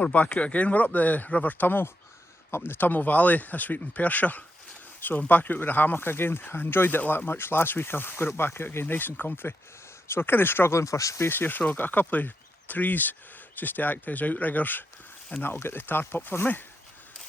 we're back out again. We're up the River Tummel, up in the Tummel Valley this week in Perthshire. So I'm back out with the hammock again. I enjoyed it that much last week. I've got it back out again nice and comfy. So we're kind of struggling for space here, so I've got a couple of trees just to act as outriggers, and that'll get the tarp up for me.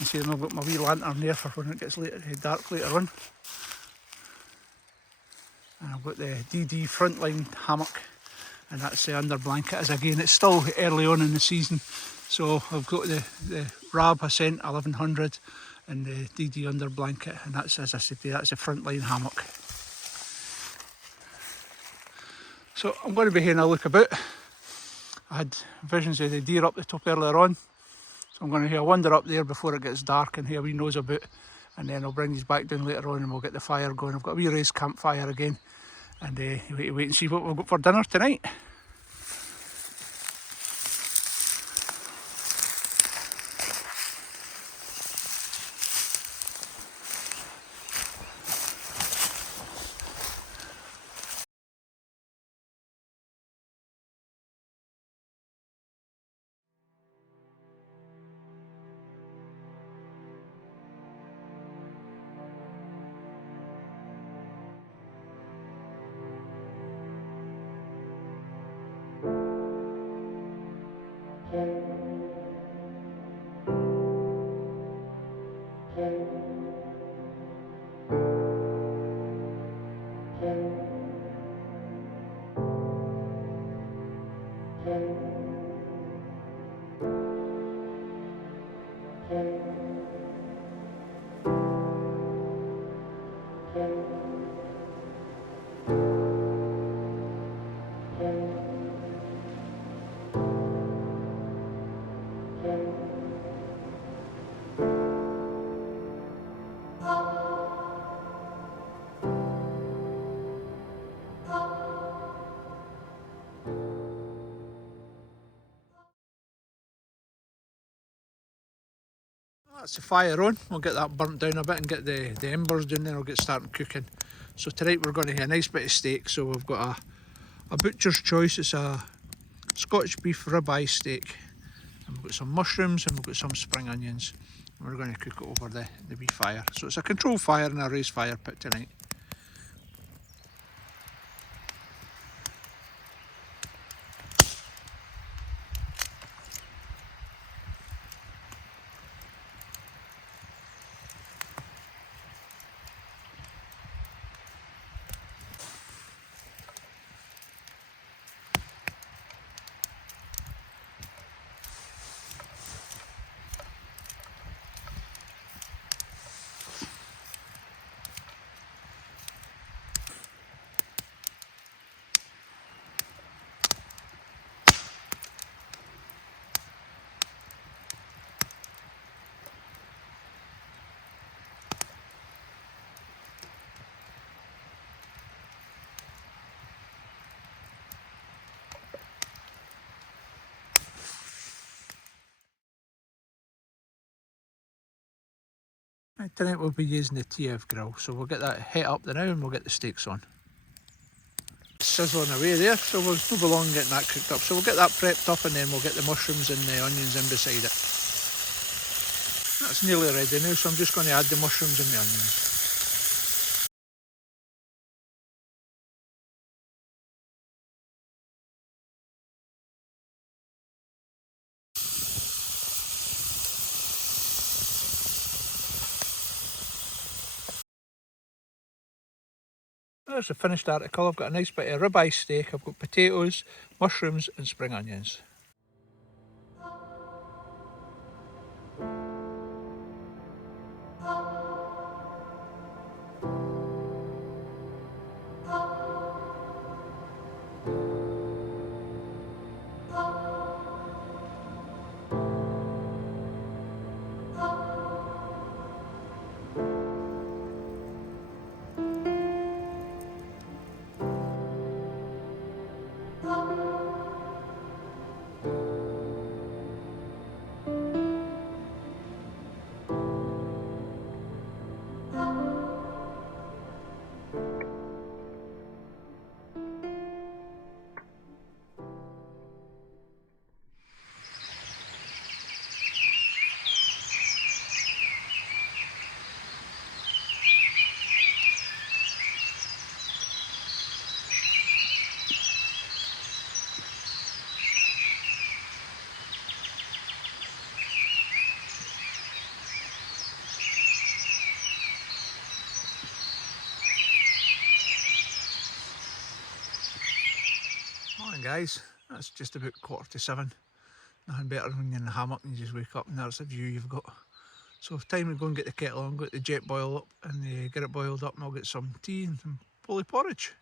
You see, I've got my wee lantern there for when it gets dark later on. And I've got the DD Frontline hammock, and that's the under blanket. As again, it's still early on in the season, so I've got the Rab Ascent 1100 and the DD under blanket, and that's, as I said, that's the Frontline hammock. So I'm going to be having a look about. I had visions of the deer up the top earlier on, so I'm going to have a wander up there before it gets dark and have a wee nose about, and then I'll bring these back down later on and we'll get the fire going. I've got a wee raised campfire again, and wait and see what we've got for dinner tonight. That's the fire on. We'll get that burnt down a bit and get the embers down there. We'll get starting cooking. So tonight we're going to have a nice bit of steak. So we've got a butcher's choice. It's a Scottish beef ribeye steak. And we've got some mushrooms and we've got some spring onions. And we're going to cook it over the wee fire. So it's a controlled fire in a raised fire pit tonight. Right, tonight we'll be using the TF grill, so we'll get that hit up now and we'll get the steaks on. Sizzling away there, so we'll move along getting that cooked up. So we'll get that prepped up and then we'll get the mushrooms and the onions in beside it. That's nearly ready now, so I'm just going to add the mushrooms and the onions. There's the finished article. I've got a nice bit of ribeye steak, I've got potatoes, mushrooms and spring onions. Morning guys, that's just about 7:15. Nothing better when you're in the hammock and you just wake up and there's the view you've got. So time to go and get the kettle on, get the jet boil up and get it boiled up, and I'll get some tea and some bully porridge.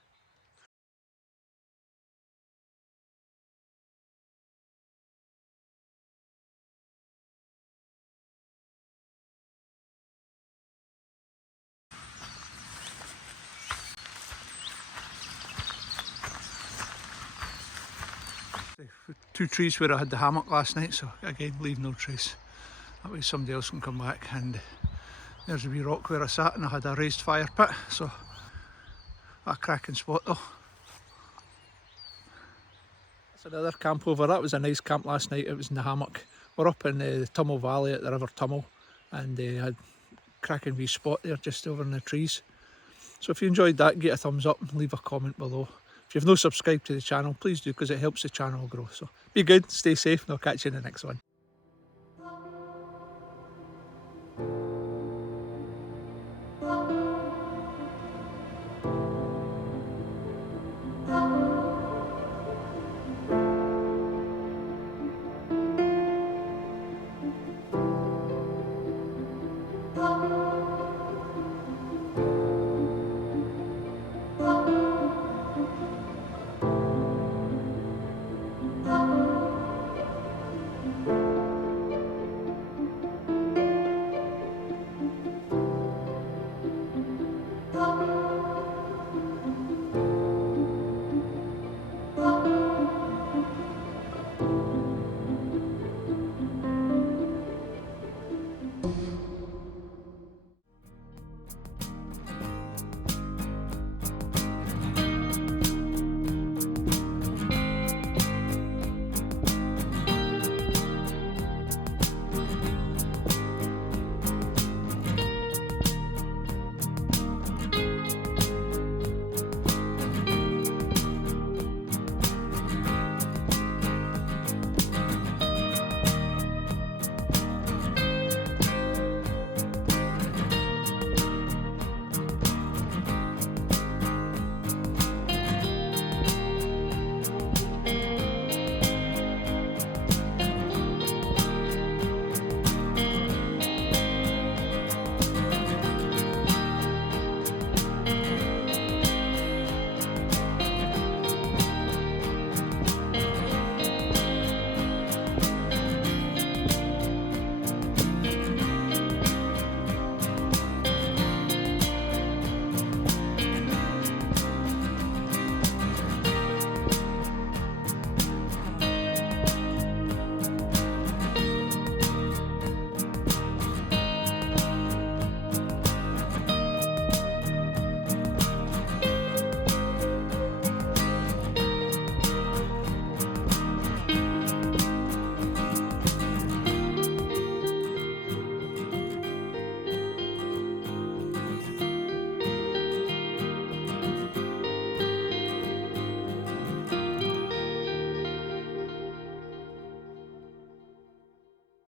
Two trees where I had the hammock last night, so again leave no trace. That way somebody else can come back. And there's a wee rock where I sat and I had a raised fire pit, so a cracking spot though. That's another camp over. That was a nice camp last night. It was in the hammock. We're up in the Tummel Valley at the River Tummel, and had a cracking wee spot there just over in the trees. So if you enjoyed that, get a thumbs up and leave a comment below. If you've not subscribed to the channel, please do, because it helps the channel grow. So be good, stay safe, and I'll catch you in the next one.